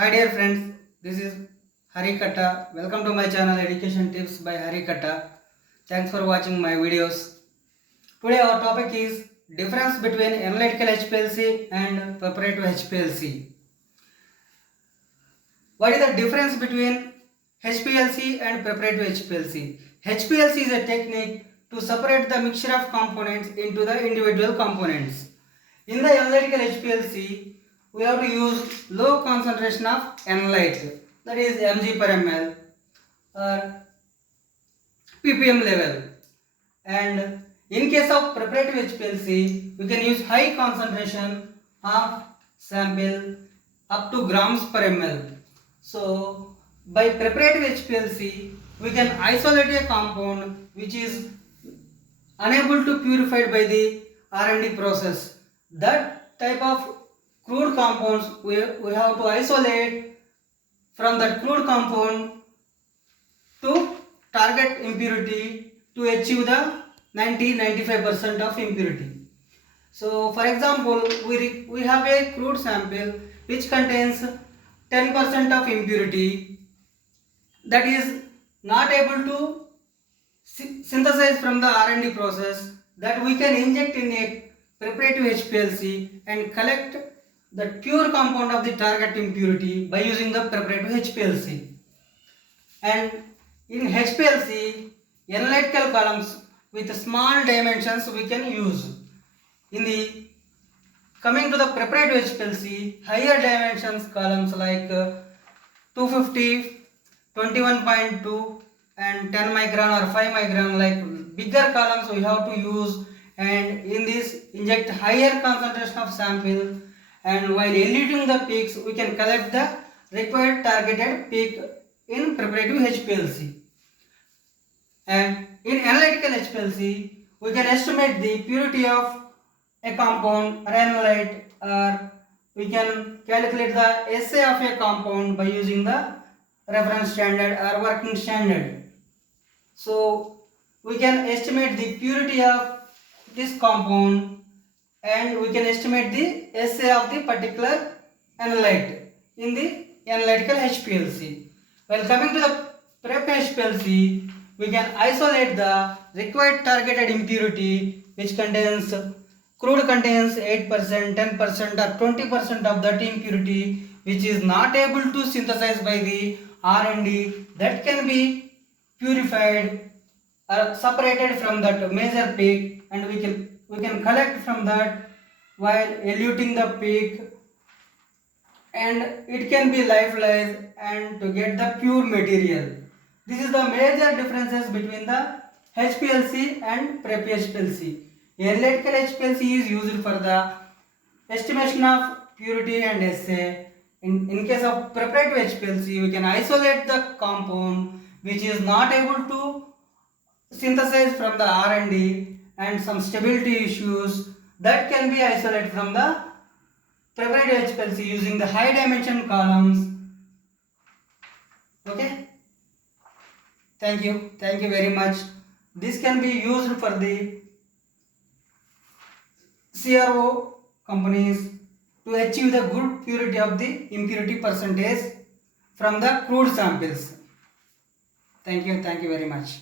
Hi dear friends, this is Hari Katta. Welcome to my channel Education Tips by Hari Katta. Thanks for watching my videos. Today our topic is difference between analytical HPLC and preparative HPLC. What is the difference between HPLC and preparative HPLC? HPLC is a technique to separate the mixture of components into the individual components. In the analytical HPLC, we have to use low concentration of analyte, that is mg per ml or ppm level. And in case of preparative HPLC, we can use high concentration of sample up to grams per ml. So by preparative HPLC, we can isolate a compound which is unable to purified by the R&D process. That type of crude compounds we have to isolate from that crude compound to target impurity to achieve the 90-95% of impurity. So for example, we have a crude sample which contains 10% of impurity, that is not able to synthesize from the R&D process, that we can inject in a preparative HPLC and collect the pure compound of the target impurity by using the preparative HPLC. And in HPLC, analytical columns with small dimensions we can use. In the coming to the preparative HPLC, higher dimensions columns like 250, 21.2 and 10 micron or 5 micron, like bigger columns we have to use, and in this inject higher concentration of sample, and while eluting the peaks we can collect the required targeted peak in preparative HPLC. And in analytical HPLC we can estimate the purity of a compound or analyte, or we can calculate the assay of a compound by using the reference standard or working standard. So we can estimate the purity of this compound and we can estimate the assay of the particular analyte in the analytical HPLC. While coming to the prep HPLC, we can isolate the required targeted impurity which contains crude contains 8%, 10% or 20% of that impurity which is not able to synthesize by the R&D, that can be purified or separated from that major peak, and we can collect from that while eluting the peak, and it can be lyophilized and to get the pure material. This is the major differences between the HPLC and prep HPLC. Analytical HPLC is used for the estimation of purity and assay. In case of preparative HPLC, we can isolate the compound which is not able to synthesize from the R&D and some stability issues, that can be isolated from the preparative HPLC using the high dimension columns. Okay, thank you very much. This can be used for the CRO companies to achieve the good purity of the impurity percentage from the crude samples. Thank you very much.